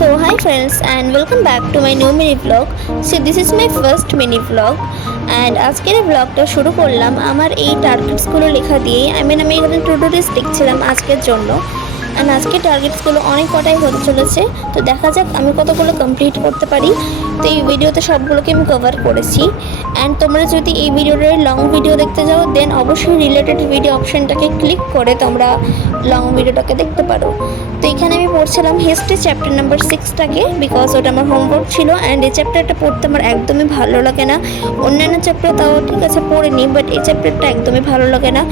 So hi friends and welcome back to my new mini vlog. So this is my first mini vlog and আজকের এই vlogটা শুরু করলাম আমার এই টার্গেটসগুলো লেখা দিয়ে। আমি এখানে টু ডু লিস্ট লিখছিলাম আজকের জন্য। অ্যান্ড আজকে টার্গেটসগুলো অনেক কটাই হতে চলেছে, তো দেখা যাক আমি কতগুলো কমপ্লিট করতে পারি। তো এই ভিডিওতে সবগুলোকে আমি কভার করেছি। অ্যান্ড তোমরা যদি এই ভিডিওটার লং ভিডিও দেখতে যাও দেন অবশ্যই রিলেটেড ভিডিও অপশানটাকে ক্লিক করে তোমরা লং ভিডিওটাকে দেখতে পারো। তো এখানে আমি পড়ছিলাম হিস্ট্রি চ্যাপ্টার নাম্বার 6টাকে, বিকজ ওটা আমার হোমওয়ার্ক ছিল। অ্যান্ড এই চ্যাপ্টারটা পড়তে আমার একদমই ভালো লাগে না। অন্যান্য চ্যাপ্টার তাও ঠিক আছে পড়িনি, বাট এই চ্যাপ্টারটা একদমই ভালো লাগে না,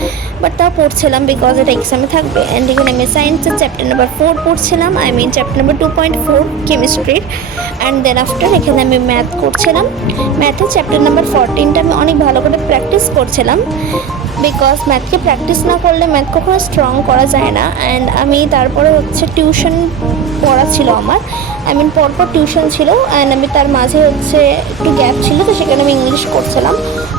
বাট তাও পড়ছিলাম বিকজ এটা এক্সামে থাকবে। অ্যান্ড এখানে আমি সায়েন্সের চ্যাপ্টার নাম্বার 4 পড়ছিলাম, চ্যাপ্টার নাম্বার 2.4 কেমিস্ট্রির। অ্যান্ড দেন আফটার এখানে আমি ম্যাথ করছিলাম। ম্যাথের চ্যাপ্টার নাম্বার 14টা আমি অনেক ভালো করে প্র্যাকটিস করছিলাম, বিকজ ম্যাথকে প্র্যাকটিস না করলে ম্যাথ কখনো স্ট্রং করা যায় না। অ্যান্ড আমি তারপরে টিউশন পড়া ছিল আমার, পরপর টিউশন ছিল। অ্যান্ড আমি তার মাঝে একটু গ্যাপ ছিল, তো সেখানে আমি ইংলিশ করছিলাম।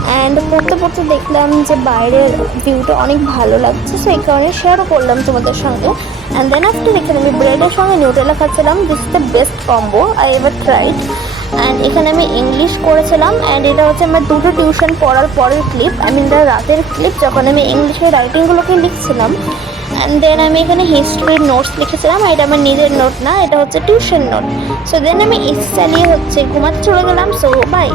অ্যান্ড পড়তে পড়তে দেখলাম যে বাইরের ভিউটা অনেক ভালো লাগছে, সো এই কারণে শেয়ারও করলাম তোমাদের সঙ্গে। অ্যান্ড দেন আফটার এখানে আমি ব্রেডের সঙ্গে নিউটেলা খাচ্ছিলাম। This is the best combo I ever tried. And এখানে আমি ইংলিশ করেছিলাম। অ্যান্ড এটা আমার দুটো টিউশন পড়ার পরের ক্লিপ, রাতের ক্লিপ, যখন আমি ইংলিশের রাইটিংগুলোকে লিখছিলাম। অ্যান্ড দেন আমি এখানে হিস্ট্রির নোটস লিখেছিলাম। এটা আমার নিজের নোট না, এটা টিউশন নোট। সো দেন আমি এসি চালিয়ে ঘুমাতে চলে গেলাম। So by.